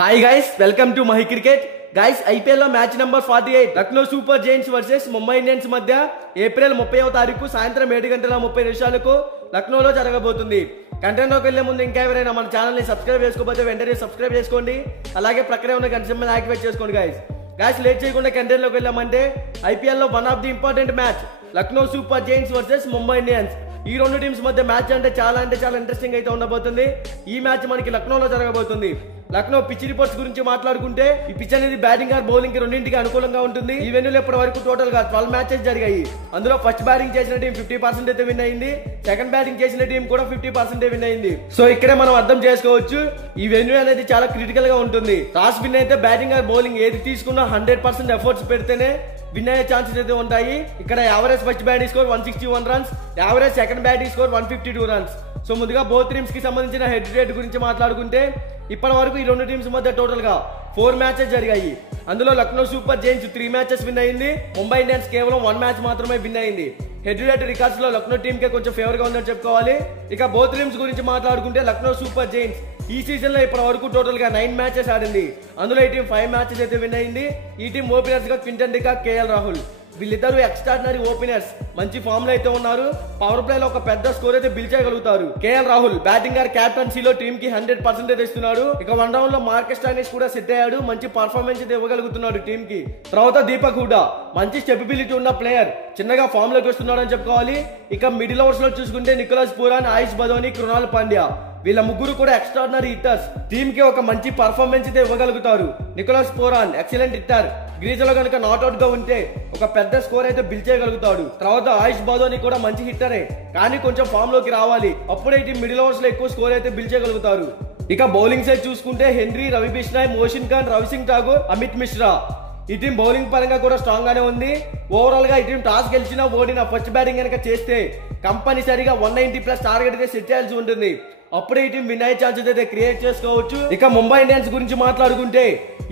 Hi guys, welcome to Mahi cricket. Guys, IPL లో match number 48 Lucknow super giants versus Mumbai Indians మధ్య April 30వ తారీఖు సాయంత్రం 7:30 లక్నోలో జరగబోతుంది. కంటెంట్ లోకి వెళ్లే ముందు ఇంకా ఎవరైనా మన ఛానల్ ని సబ్స్క్రైబ్ చేసుకోకపోతే వెంటనే సబ్స్క్రైబ్ చేసుకోండి. అలాగే ప్రక్కనే ఉన్న గంట సింబల్ యాక్టివేట్ చేసుకోండి. గైస్ లేట్ చేయకుండా కంటెంట్ లోకి వెళ్ళామంటే ఐపీఎల్ లో one of the important match Lucknow super giants versus Mumbai Indians. ఈ రెండు టీమ్స్ మధ్య మ్యాచ్ అంటే చాలా ఇంట్రెస్టింగ్ అయితే ఉండబోతుంది. ఈ మ్యాచ్ మనకి లక్నోలో జరగబోతుంది. లక్నో పిచ్ రిపోర్ట్స్ గురించి మాట్లాడుకుంటే ఈ పిచ్ అనేది బ్యాటింగ్ ఆర్ బౌలింగ్ కి రెండింటికి అనుకూలంగా ఉంటుంది. ఈ వెన్యూలో ఇప్పటి వరకు టోటల్ గా 12 మ్యాచెస్ జరిగాయి. అందులో ఫస్ట్ బ్యాటింగ్ చేసిన టీం 50% అయితే విన్ అయింది. సెకండ్ బ్యాటింగ్ చేసిన టీం కూడా 50% విన్ అయింది. సో ఇక్కడే మనం అర్థం చేసుకోవచ్చు ఈ వెన్యూ అనేది చాలా క్రిటికల్ గా ఉంటుంది. టాస్ విన్ అయితే బ్యాటింగ్ ఆర్ బౌలింగ్ ఏది తీసుకున్నా 100% ఎఫర్ట్స్ పెడితేనే విన్ అయ్యే ఛాన్సెస్ అయితే ఉంటాయి. ఇక్కడ average first batting score 161 runs, average second batting score 152 runs. So ముందుగా బోత్ టీమ్స్ కి సంబంధించిన హెడ్ టు హెడ్ గురించి మాట్లాడుకుంటే ఇప్పటి వరకు ఈ రెండు టీమ్స్ మధ్య టోటల్ గా 4 మ్యాచెస్ జరిగాయి. అందులో Lucknow super Giants 3 matches win అయింది. ముంబై ఇండియన్స్ కేవలం 1 మ్యాచ్ మాత్రమే విన్ అయింది. హెడ్ టు హెడ్ రికార్డ్స్ లో లక్నో టీమ్ కే కొంచెం ఫేవర్ గా ఉందని చెప్పుకోవాలి. ఇక బోత్ టీమ్స్ గురించి మాట్లాడుకుంటే లక్నో సూపర్ జైంట్స్ ఈ సీజన్ లో ఇప్పటి వరకు టోటల్ గా 9 మ్యాచెస్ ఆడింది. అందులో ఈ టీం 5 మ్యాచెస్ అయితే విన్ అయింది. ఈ టీం ఓపెనర్స్ గా క్వింటన్ డికాక్, కేఎల్ రాహుల్ వీళ్ళిద్దరు ఎక్స్ట్రాడినరీ ఓపెనర్స్ మంచి ఫామ్ లో అయితే ఉన్నారు. పవర్ ప్లే లో ఒక పెద్ద స్కోర్ అయితే బిల్ చేయగలుగుతారు. కేఎల్ రాహుల్ బ్యాటింగ్ గారు క్యాప్టెన్సీలో టీమ్ కి 100% ఇస్తున్నాడు. ఇక 1 రౌండ్ లో మార్కెస్ స్టాయినిస్ కూడా సెట్ అయ్యాడు. మంచి పర్ఫార్మెన్స్ అయితే ఇవ్వగలుగుతున్నాడు టీమ్ కి. తర్వాత దీపక్ హూడా మంచి స్టెబిలిటీ ఉన్న ప్లేయర్, చిన్నగా ఫామ్ లోకి వస్తున్నాడు అని చెప్పుకోవాలి. ఇక మిడిల్ ఓవర్స్ లో చూసుకుంటే నికోలస్ పూరాన్, ఆయుష్ బదోని, కృణాల్ పాండ్యా వీళ్ళ ముగ్గురు కూడా ఎక్స్ట్రాడినరీ హిట్టర్స్. టీమ్ కి ఒక మంచి పర్ఫార్మెన్స్ అయితే ఇవ్వగలుగుతారు. Nicholas Pooran excellent hitter, crease లో కనుక నాట్అవుట్ గా ఉంటే ఒక పెద్ద స్కోర్ అయితే బిల్ చేయగలుగుతాడు. తర్వాత ఆయుష్ బదోని కూడా మంచి హిట్టరే, కానీ కొంచెం ఫామ్ లోకి రావాలి. అప్పుడే ఈ టీం మిడిల్ ఓవర్స్ లో ఎక్కువ స్కోర్ అయితే బిల్ చేయగలుగుతారు. ఇక బౌలింగ్ సైడ్ చూసుకుంటే హెన్రీ, రవి బిష్నాయ్, మోషిన్ ఖాన్, రవి సింగ్ ఠాగూర్, అమిత్ మిశ్రా ఈ టీం బౌలింగ్ పరంగా కూడా స్ట్రాంగ్ గానే ఉంది. ఓవరాల్ గా ఈ టీం టాస్ గెలిచినా ఓడినా ఫస్ట్ బ్యాటింగ్ కనుక చేస్తే కంపల్సరీగా 190+ టార్గెట్ అయితే సెట్ చేయాల్సి ఉంటుంది. అప్పుడే ఈ టీం విన్ అయ్యే ఛాన్సెస్ అయితే క్రియేట్ చేసుకోవచ్చు. ఇక ముంబై ఇండియన్స్ గురించి మాట్లాడుకుంటే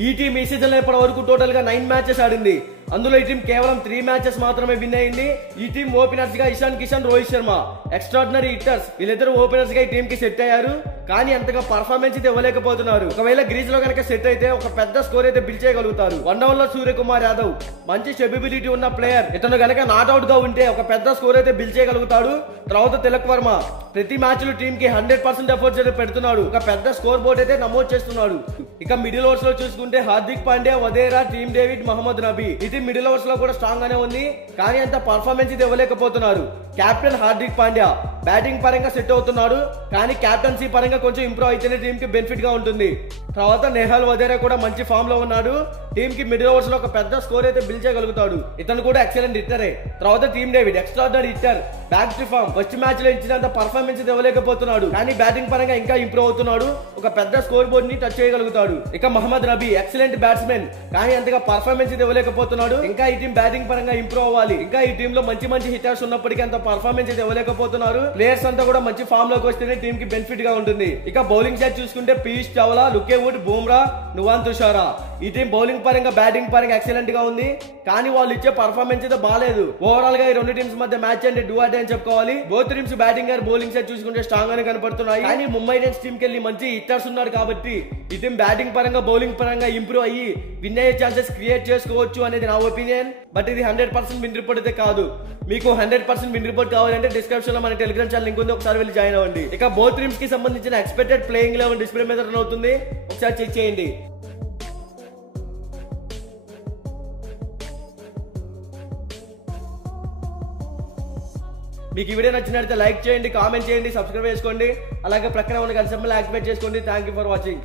ఈ టీం ఈ సీజన్ లో ఇప్పటి వరకు టోటల్ గా 9 మ్యాచెస్ ఆడింది. అందులో ఈ టీం కేవలం 3 మ్యాచెస్ మాత్రమే విన్ అయింది. ఈ టీం ఓపెనర్స్ గా ఇషాన్ కిషన్, రోహిత్ శర్మ ఎక్స్ట్రాడినరీ హిట్టర్స్. వీళ్ళిద్దరు ఓపెనర్స్ గా ఈ టీం కి సెట్ అయ్యారు, కానీ అంతగా పర్ఫార్మెన్స్ అయితే ఇవ్వలేకపోతున్నారు. ఒకవేళ గ్రీజ్ లో కనుక సెట్ అయితే ఒక పెద్ద స్కోర్ అయితే బిల్ చేయగలుగుతారు. 1 రౌండ్ లో సూర్యకుమార్ యాదవ్ మంచి స్టెబిలిటీ ఉన్న ప్లేయర్. ఇతను గనక నాట్అవుట్ గా ఉంటే ఒక పెద్ద స్కోర్ అయితే బిల్ చేయగలుగుతాడు. తర్వాత తిలక్ వర్మ ప్రతి మ్యాచ్ లో టీమ్ కి 100% ఎఫర్ట్స్ అయితే పెడుతున్నాడు. ఒక పెద్ద స్కోర్ బోర్డ్ అయితే నమోదు చేస్తున్నాడు. ఇక మిడిల్ ఓవర్స్ లో చూసుకుంటే హార్దిక్ పాండ్యా, వదేరా, టీమ్ డేవిడ్, మహమ్మద్ నబీ ఇది మిడిల్ ఓవర్స్ లో కూడా స్ట్రాంగ్ గానే ఉంది, కానీ అంత పర్ఫార్మెన్స్ ఇది ఇవ్వలేకపోతున్నారు. కెప్టెన్ హార్దిక్ పాండ్యా బ్యాటింగ్ పరంగా సెట్ అవుతున్నాడు, కానీ కెప్టెన్సీ పరంగా కొంచెం ఇంప్రూవ్ అయితేనే టీమ్ కి బెనిఫిట్ గా ఉంటుంది. తర్వాత నెహల్, వదేరా కూడా మంచి ఫామ్ లో ఉన్నాడు. టీమ్ కి మిడిల్ ఓవర్స్ లో ఒక పెద్ద స్కోర్ అయితే బిల్ చేయగలుగుతాడు. ఇతను కూడా ఎక్సలెంట్ హిట్టరే. తర్వాత team David extraordinary hitter, back to form. First match లో ఇచ్చినంత పర్ఫార్మెన్స్ ఇవ్వలేకపోతున్నాడు, కానీ బ్యాటింగ్ పరంగా ఇంకా ఇంప్రూవ్ అవుతున్నాడు. ఒక పెద్ద స్కోర్ బోర్డ్ ని టచ్ చేయగలుగుతాడు. ఇక మహమ్మద్ నబీ ఎక్సలెంట్ బ్యాట్స్మెన్, కానీ అంతగా పర్ఫార్మెన్స్ ఇవ్వలేకపోతున్నాడు. ఇంకా ఈ టీం బ్యాటింగ్ పరంగా ఇంప్రూవ్ అవ్వాలి. ఇంకా ఈ టీమ్ లో మంచి హిట్టర్స్ ఉన్నప్పటికీ అంత పర్ఫార్మెన్స్ అయితే ఇవ్వలేకపోతున్నారు. ప్లేయర్స్ అంతా కూడా మంచి ఫామ్ లోకి వస్తేనే టీమ్ కి బెనిఫిట్ గా ఉంటుంది. ఇక బౌలింగ్ సైడ్ చూసుకుంటే పీయూష్ చావ్లా, లుకే వుడ్, బూమ్రా, నువాన్ తుషారా ఈ టీం బౌలింగ్ పరంగా బ్యాటింగ్ పరంగా ఎక్సలెంట్ గా ఉంది, కానీ వాళ్ళు ఇచ్చే పర్ఫార్మెన్స్ అయితే బాగాలేదు. ఓవరాల్ గా ఈ రెండు టీమ్స్ మధ్య మ్యాచ్ అంటే డూ ఆర్ డై అని చెప్పుకోవాలి. బోత్ టీమ్స్ బ్యాటింగ్ గారు బౌలింగ్ సైడ్ చూసుకుంటే స్ట్రాంగ్ గానే కనపడుతున్నాయి, కానీ ముంబై ఇండియన్స్ టీమ్ కి వెళ్ళి మంచి హిట్టర్స్ ఉన్నారు కాబట్టి ఈ టీం బ్యాటింగ్ పరంగా బౌలింగ్ పరంగా ఇంప్రూవ్ అయ్యి విన్ అయ్యే ఛాన్సెస్ క్రియేట్ చేసుకోవచ్చు అనేది నా ఒపీనియన్. బట్ ఇది 100% విన్ రిపోర్ట్ అయితే కాదు. మీకు 100% విన్ రిపోర్ట్ కావాలంటే డిస్క్రిప్షన్ లో మన టెలిగ్రామ్ ఛానల్ లింక్ ఉంది, ఒకసారి వెళ్ళి జాయిన్ అవ్వండి. ఇక బోత్ టీమ్స్ కి సంబంధించిన ఎక్స్పెక్టెడ్ ప్లేయింగ్ లెవెల్ డిస్ప్లే మీద రన్ అవుతుంది, ఒకసారి చెక్ చేయండి. మీకు ఈ వీడియో నచ్చినట్లయితే లైక్ చేయండి, కామెంట్ చేయండి, సబ్స్క్రైబ్ చేసుకోండి. అలాగే ప్రక్కన ఉన్న గంట సింబల్ యాక్టివేట్ చేసుకోండి. Thank you for watching.